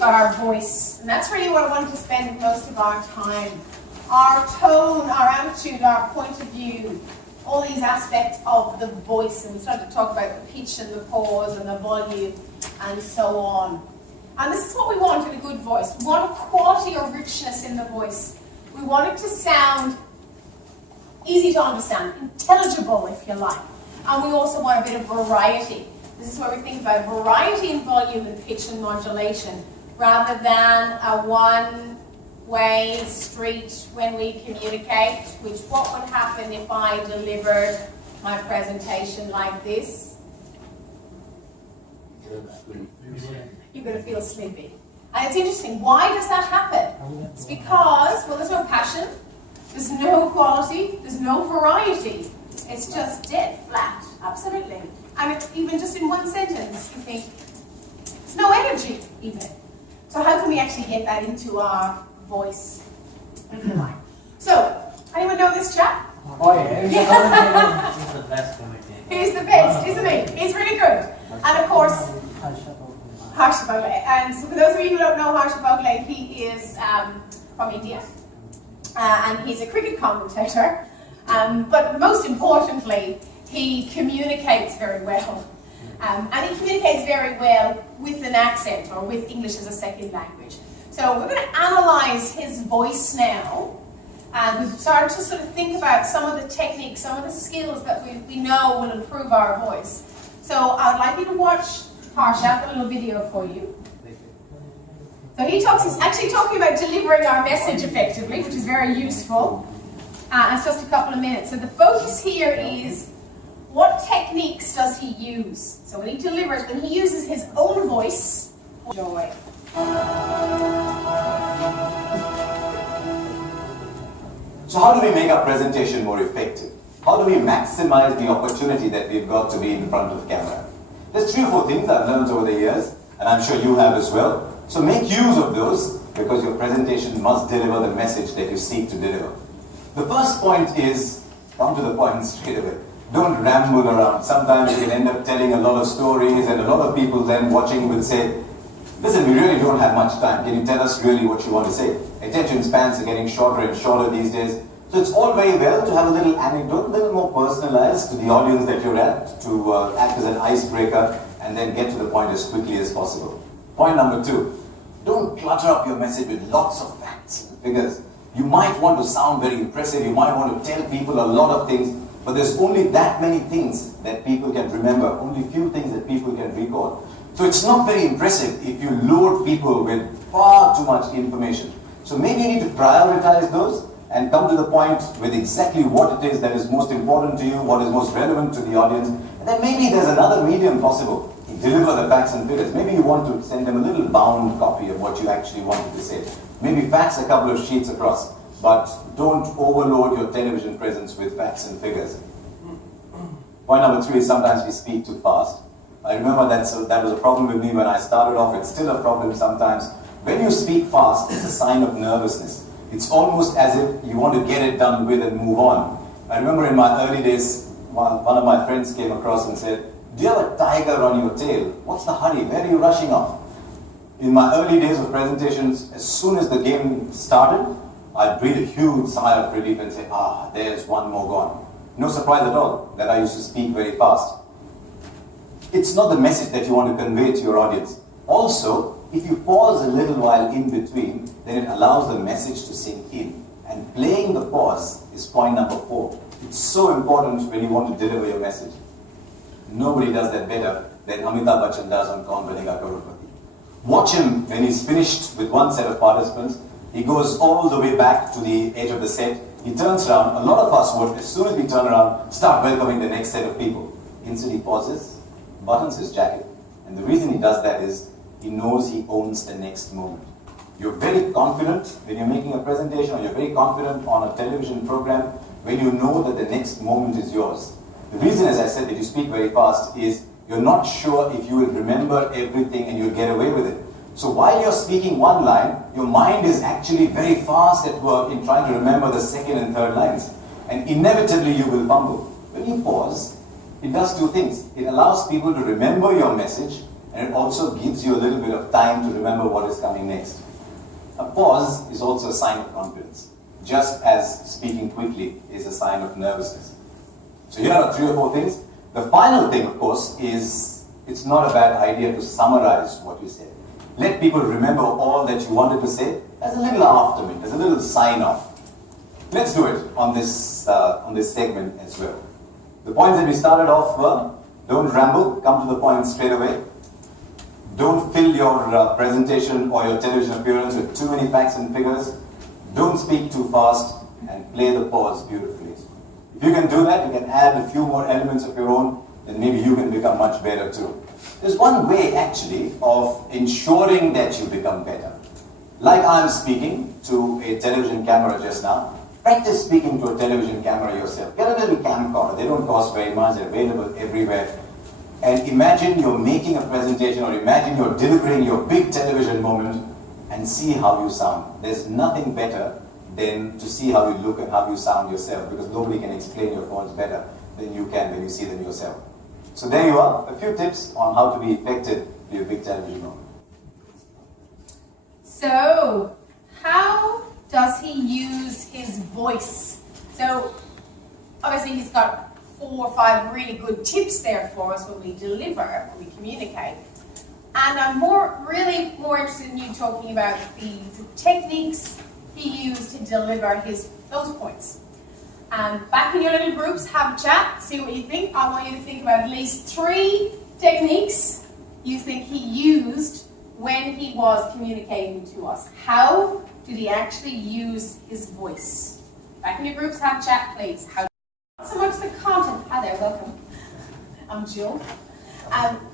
got our voice, and that's really what I wanted to spend most of our time. Our tone, our attitude, our point of view, all these aspects of the voice, and we started to talk about the pitch and the pause and the volume and so on. And this is what we want in a good voice. We want a quality or richness in the voice. We want it to sound easy to understand, intelligible if you like. And we also want a bit of variety. This is where we think about variety in volume and pitch and modulation, rather than a one-way street when we communicate, which what would happen if I delivered my presentation like this? You're going to feel sleepy. And it's interesting, why does that happen? It's because, well, there's no passion, there's no quality, there's no variety. It's just dead flat, absolutely. And it's even just in one sentence, you think, there's no energy even. So how can we actually get that into our voice, if you like? So, anyone know this chap? Oh yeah, he's the best comedian. He's the best, isn't he? He's really good. And of course, Harsha Bhogle. And so for those of you who don't know Harsha Bhogle, he is from India. And he's a cricket commentator. But most importantly, he communicates very well. And he communicates very well with an accent, or with English as a second language. So we're going to analyse his voice now. And we've started to sort of think about some of the techniques, some of the skills that we know will improve our voice. So I would like you to watch Harsha. I've got a little video for you. So he's actually talking about delivering our message effectively, which is very useful. It's just a couple of minutes. So the focus here is, what techniques does he use? So when he delivers, when he uses his own voice, joy. So how do we make our presentation more effective? How do we maximize the opportunity that we've got to be in front of the camera? There's 3 or 4 things I've learned over the years, and I'm sure you have as well. So make use of those, because your presentation must deliver the message that you seek to deliver. The first point is, come to the point straight away. Don't ramble around. Sometimes you can end up telling a lot of stories, and a lot of people then watching will say, listen, we really don't have much time. Can you tell us really what you want to say? Attention spans are getting shorter and shorter these days. So it's all very well to have a little anecdote, a little more personalized to the audience that you're at, to act as an icebreaker, and then get to the point as quickly as possible. Point number 2, don't clutter up your message with lots of facts and figures. You might want to sound very impressive, you might want to tell people a lot of things, but there's only that many things that people can remember, only few things that people can recall. So it's not very impressive if you load people with far too much information. So maybe you need to prioritize those and come to the point with exactly what it is that is most important to you, what is most relevant to the audience. And then maybe there's another medium possible. You deliver the facts and figures. Maybe you want to send them a little bound copy of what you actually wanted to say. Maybe fax a couple of sheets across, but don't overload your television presence with facts and figures. Point number 3 is sometimes we speak too fast. I remember that was a problem with me when I started off. It's still a problem sometimes. When you speak fast, it's a sign of nervousness. It's almost as if you want to get it done with and move on. I remember in my early days, one of my friends came across and said, do you have a tiger on your tail? What's the hurry? Where are you rushing off? In my early days of presentations, as soon as the game started, I'd breathe a huge sigh of relief and say, there's one more gone. No surprise at all that I used to speak very fast. It's not the message that you want to convey to your audience. Also, if you pause a little while in between, then it allows the message to sink in. And playing the pause is point number 4. It's so important when you want to deliver your message. Nobody does that better than Amitabh Bachchan does on Kaun Banega Crorepati. Watch him when he's finished with one set of participants. He goes all the way back to the edge of the set. He turns around. A lot of us would, as soon as we turn around, start welcoming the next set of people. Instead, he pauses, buttons his jacket. And the reason he does that is he knows he owns the next moment. You're very confident when you're making a presentation, or you're very confident on a television program when you know that the next moment is yours. The reason, as I said, that you speak very fast is you're not sure if you will remember everything and you'll get away with it. So while you're speaking one line, your mind is actually very fast at work in trying to remember the second and third lines. And inevitably you will fumble. When you pause, it does 2 things. It allows people to remember your message, and it also gives you a little bit of time to remember what is coming next. A pause is also a sign of confidence, just as speaking quickly is a sign of nervousness. So here are 3 or 4 things. The final thing, of course, is it's not a bad idea to summarize what you said. Let people remember all that you wanted to say as a little aftermath, as a little sign-off. Let's do it on this segment as well. The points that we started off were, don't ramble, come to the point straight away. Don't fill your presentation or your television appearance with too many facts and figures. Don't speak too fast, and play the pause beautifully. If you can do that, you can add a few more elements of your own, then maybe you can become much better too. There's one way actually of ensuring that you become better. Like I'm speaking to a television camera just now, practice speaking to a television camera yourself. Get a little camcorder, they don't cost very much, they're available everywhere. And imagine you're making a presentation, or imagine you're delivering your big television moment, and see how you sound. There's nothing better than to see how you look and how you sound yourself, because nobody can explain your thoughts better than you can when you see them yourself. So there you are, a few tips on how to be effective for your big television moment. So, how does he use his voice? So, obviously he's got 4 or 5 really good tips there for us when we deliver, when we communicate. And I'm really more interested in you talking about the techniques he used to deliver those points. Back in your little groups, have a chat, see what you think. I want you to think about at least 3 techniques you think he used when he was communicating to us. How did he actually use his voice? Back in your groups, have a chat, please. Not so much the content. Hi there, welcome. I'm Jill.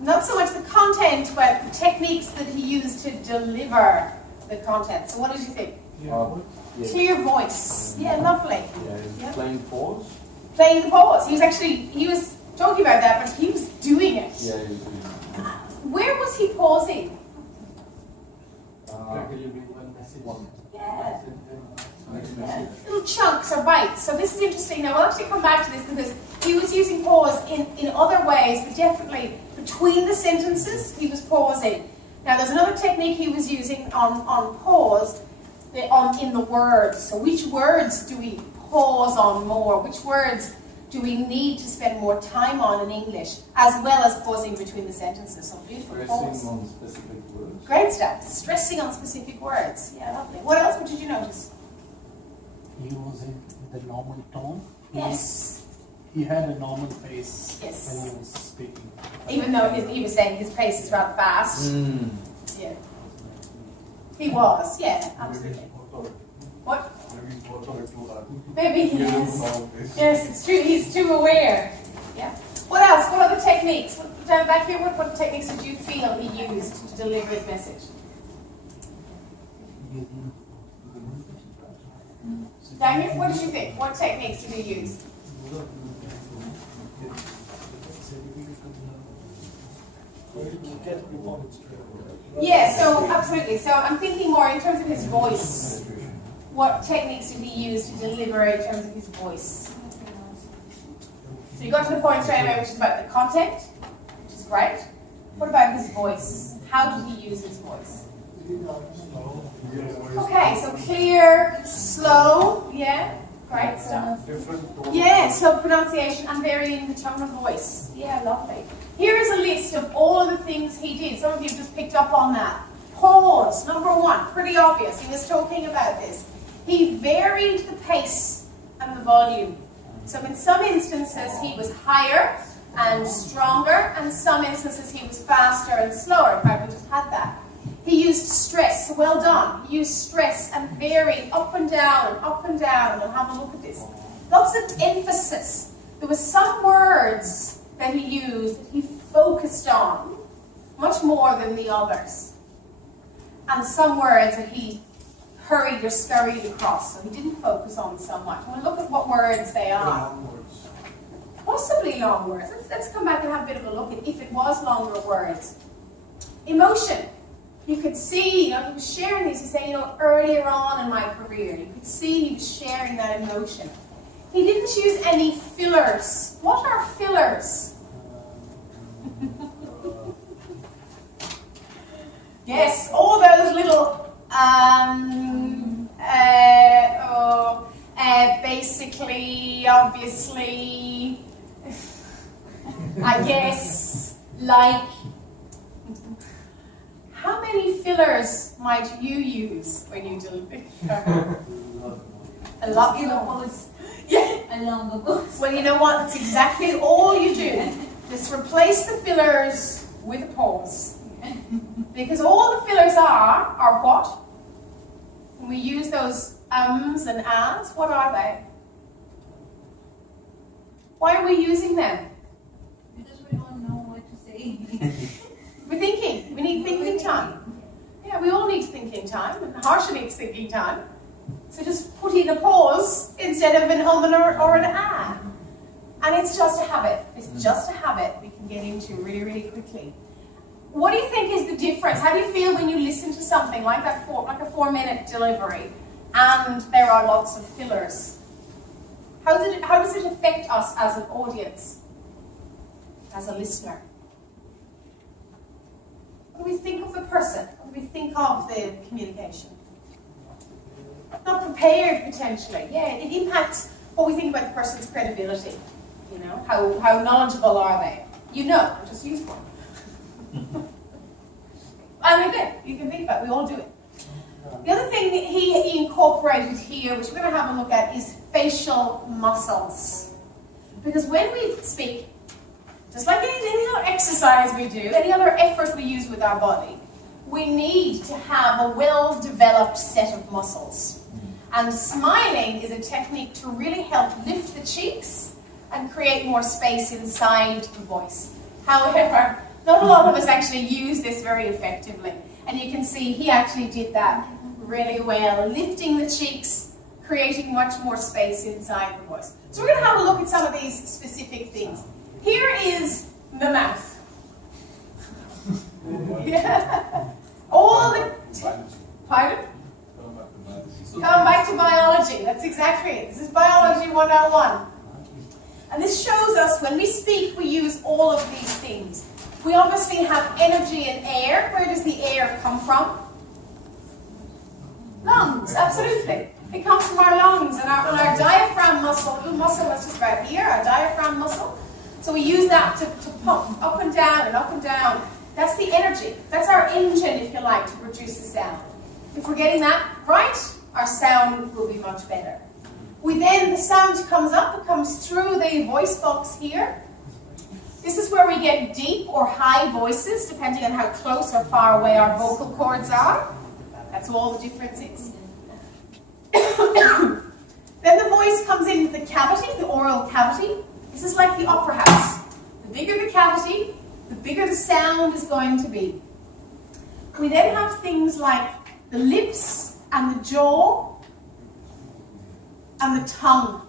Not so much the content, but the techniques that he used to deliver the content. So what did you think? Clear voice. Yeah, lovely. Yeah, playing pause. Playing the pause. He was talking about that, but he was doing it. Yeah, he was doing Where was he pausing? Yeah. Little chunks or bites. So this is interesting. Now we'll actually come back to this because he was using pause in other ways, but definitely between the sentences he was pausing. Now there's another technique he was using on pause in the words. So which words do we pause on more? Which words do we need to spend more time on in English, as well as pausing between the sentences? So beautiful pause. Stressing on specific words. Great stuff. Stressing on specific words. Yeah, lovely. What else? What did you notice? Using the normal tone. Yes. He had a normal pace Yes. when he was speaking. Even though he was saying his pace is rather fast. Yeah. He was. Yeah, absolutely. What? Maybe he is. Yes, it's true. He's too aware. Yeah. What else? What other techniques? Down back here, what techniques did you feel he used to deliver his message? Daniel, what did you think? What techniques did he use? Yeah, so absolutely. So I'm thinking more in terms of his voice. What techniques did he use to deliver in terms of his voice? So you got to the point straight away, which is about the content, which is great. What about his voice? How did he use his voice? Okay, so clear, slow, yeah, great stuff. Yeah, so pronunciation and varying the tone of voice. Yeah, lovely. Here is a list of all of the things he did. Some of you just picked up on that. Pause, number 1, pretty obvious. He was talking about this. He varied the pace and the volume. So in some instances he was higher and stronger, and some instances he was faster and slower. In fact, we just had that. He used stress, so well done. He used stress and varied up and down and up and down. We'll have a look at this. Lots of emphasis. There were some words that he used that he focused on much more than the others. And some words that he hurried or scurried across, so he didn't focus on so much. We'll look at what words they are. Possibly long words. Let's come back and have a bit of a look at if it was longer words. Emotion. You could see, he was sharing these. He's saying, earlier on in my career, you could see he was sharing that emotion. He didn't use any fillers. What are fillers? Yes, all those little, basically, obviously, I guess, like, how many fillers might you use when you do a lot more? Yeah. Along the books. Well, you know what? That's exactly all you do. Just replace the fillers with a pause. Because all the fillers are what? When we use those ums and ahs, what are they? Why are we using them? Because we don't know what to say. We're thinking. We need thinking time. Yeah, we all need thinking time, and Harsha needs thinking time. So just put in a pause instead of an or an ah. And it's just a habit. It's just a habit we can get into really, really quickly. What do you think is the difference? How do you feel when you listen to something like that, like a 4-minute delivery, and there are lots of fillers? How does it affect us as an audience, as a listener? What do we think of the person? What do we think of the communication? Not prepared, potentially. Yeah, it impacts what we think about the person's credibility. You know, how knowledgeable are they? You know, just use one. And again, you can think about it. We all do it. The other thing that he incorporated here, which we're going to have a look at, is facial muscles. Because when we speak, just like any other exercise we do, any other effort we use with our body, we need to have a well-developed set of muscles. And smiling is a technique to really help lift the cheeks and create more space inside the voice. However, not a lot of us actually use this very effectively. And you can see he actually did that really well, lifting the cheeks, creating much more space inside the voice. So we're going to have a look at some of these specific things. Here is the mouth. Yeah. All the... Pardon? Come back to biology. That's exactly it. This is Biology 101. And this shows us when we speak, we use all of these things. We obviously have energy and air. Where does the air come from? Lungs, absolutely. It comes from our lungs and our diaphragm muscle. The muscle that's just about here, our diaphragm muscle. So we use that to pump up and down and up and down. That's the energy. That's our engine, if you like, to produce the sound. If we're getting that right, our sound will be much better. The sound comes up, it comes through the voice box here. This is where we get deep or high voices, depending on how close or far away our vocal cords are. That's all the difference is. Then the voice comes into the cavity, the oral cavity. This is like the opera house. The bigger the cavity, the bigger the sound is going to be. We then have things like the lips and the jaw and the tongue.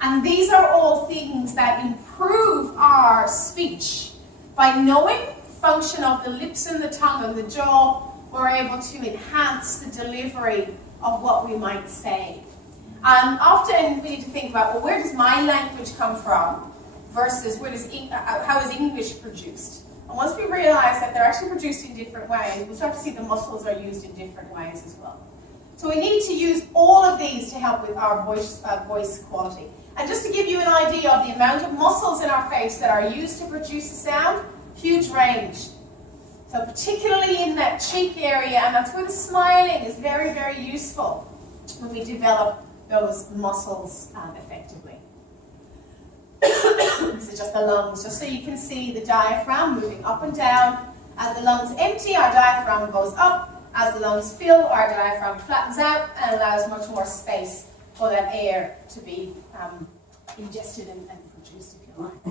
And these are all things that improve our speech. By knowing the function of the lips and the tongue and the jaw, we're able to enhance the delivery of what we might say. And often we need to think about, well, where does my language come from versus how is English produced? And once we realize that they're actually produced in different ways, we'll start to see the muscles are used in different ways as well. So we need to use all of these to help with our voice quality. And just to give you an idea of the amount of muscles in our face that are used to produce a sound, huge range. So particularly in that cheek area, and that's where the smiling is very, very useful when we develop those muscles effectively. This is just the lungs, just so you can see the diaphragm moving up and down. As the lungs empty, our diaphragm goes up. As the lungs fill, our diaphragm flattens out and allows much more space for that air to be ingested and produced, if you like.